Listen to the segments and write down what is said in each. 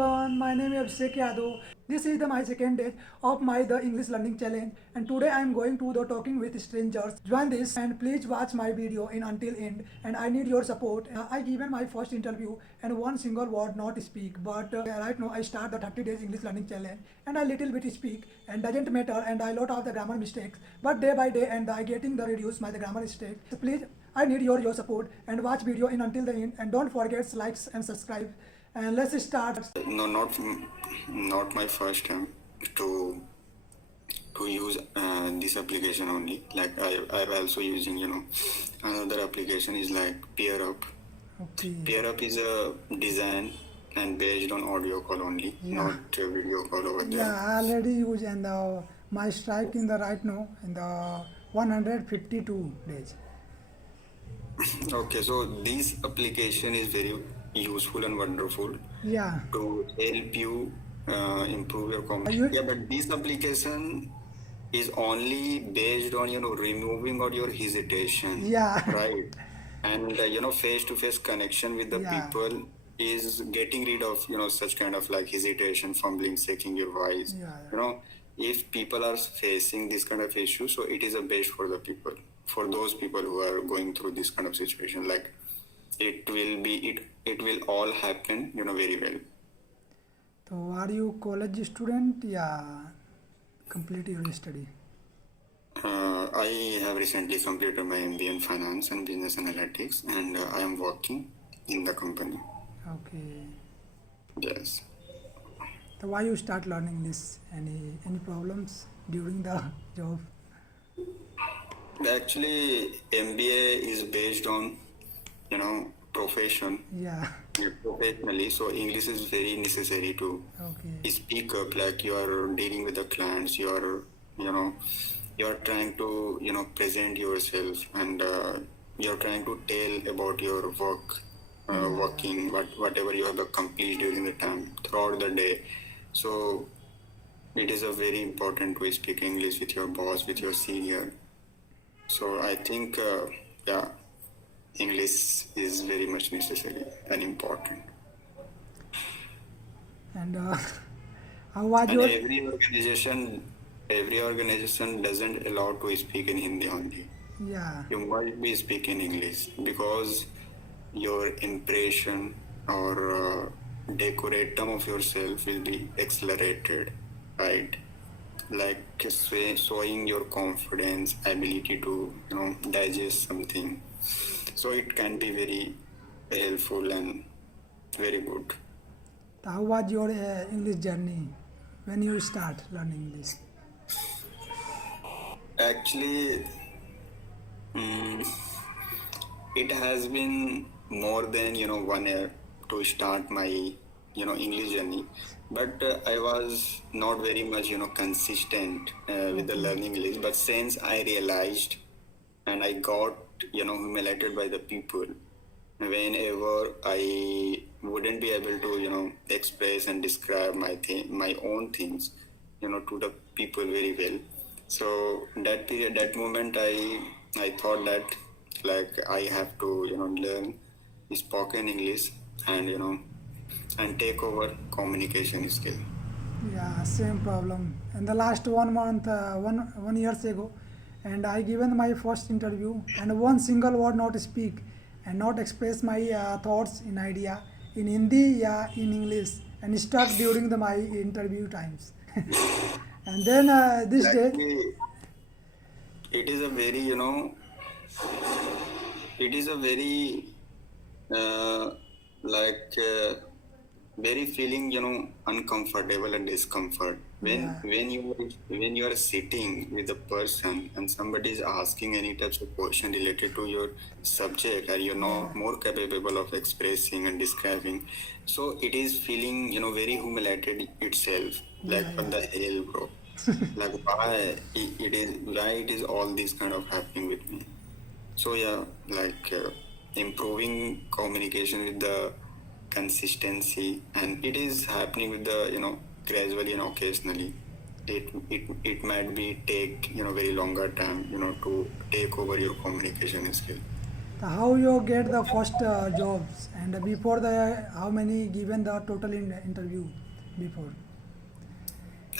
everyone, my name is EnglishAbhiyadav. This is my second day of my the English learning challenge, and today I am going to the talking with strangers. Join this and please watch my video in until end, and I need your support. I given my first interview and one single word not speak, but right now I start the 30 days English learning challenge and I little bit speak and doesn't matter, and I lot of the grammar mistakes, but day by day and I getting the reduce my the grammar mistakes. So please, I need your support and watch video in until the end, and don't forget likes and subscribe, and let's start. No, not my first time to use this application only. Like I'm also using another application is like PeerUp. Okay. PeerUp is a design and based on audio call only, not video call over there. Yeah, I already use, and my strike in the right now in the 152 days. Okay, so this application is very useful and wonderful Yeah. to help you improve your You- communication. Yeah, but this application is only based on removing all your hesitation, Yeah. right? And face-to-face connection with the Yeah. people is getting rid of such kind of like hesitation, fumbling, shaking your voice. Yeah. If people are facing this kind of issue, so it is a best for the people, for those people who are going through this kind of situation. Like it will all happen very well. So are you college student? Yeah. Complete your study. I have recently completed my MBA in Finance and Business Analytics, and I am working in the company. Okay. Yes. So why you start learning this? Any problems during the job? Actually, MBA is based on, profession, Yeah. professionally. So English is very necessary to Okay. speak up. Like you are dealing with the clients, you are trying to, present yourself, and you're trying to tell about your work, working, whatever you have accomplished during the time throughout the day. So it is a very important to speak English with your boss, with your senior. So I think, English is very much necessary and important. And how was And your? every organization doesn't allow to speak in Hindi only. Yeah. You must be speaking English because your impression or decoratum of yourself will be accelerated, right? Like showing your confidence, ability to digest something. So it can be very helpful and very good. How was your English journey when you start learning English? Actually, it has been more than 1 year to start my English journey, but I was not very much consistent with the learning English. But since I realized and I got humiliated by the people whenever I wouldn't be able to express and describe my own things to the people very well. So that moment I thought that like I have to learn spoken English and take over communication skill. Yeah, same problem. In the last 1 month, 1 years ago, and I given my first interview, and one single word not speak, and not express my thoughts in idea in Hindi, yeah, in English, and stuck during my interview times. And then this day, Actually, it is a very it is a very uh, like very feeling uncomfortable and discomfort yeah, when you are sitting with a person and somebody is asking any types of question related to your subject, and you're not more capable of expressing and describing, so it is feeling very humiliated itself, like yeah, what the hell, bro. Like why it is all this kind of happening with me. So yeah, like improving communication with the consistency, and it is happening with the gradually and occasionally. It might be take very longer time to take over your communication skill. So how you get the first jobs, and before the how many given the total in interview before?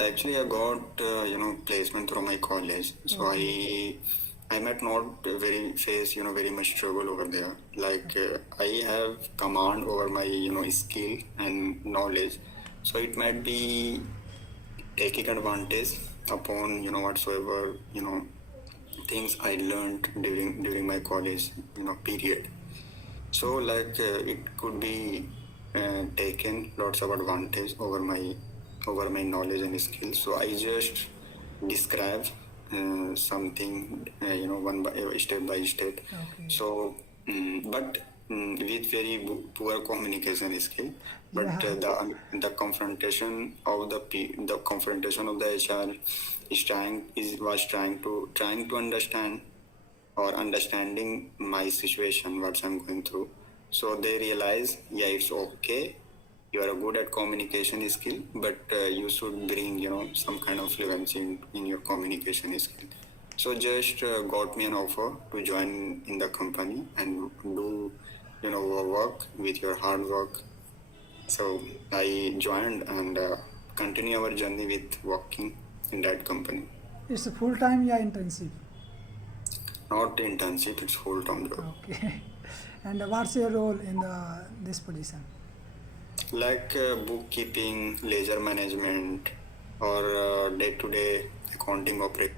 Actually, I got placement through my college, so I might not very face very much struggle over there. Like I have command over my skill and knowledge, so it might be taking advantage upon whatsoever things I learned during my college period. So like it could be taken lots of advantage over my knowledge and skills. So I just describe something one by step by step. Okay. So but with very poor communication skill. But Yeah. the confrontation of the confrontation of the HR was trying to understand or understanding my situation, what I'm going through. So they realize, yeah, it's okay. You are good at communication skill, but you should bring, some kind of fluency in your communication skill. So just got me an offer to join in the company and do, work with your hard work. So I joined and continue our journey with working in that company. It's a full time, yeah, internship. Not internship, it's full-time job. Okay. And what's your role in this position? Like bookkeeping, ledger management, or day-to-day accounting operation.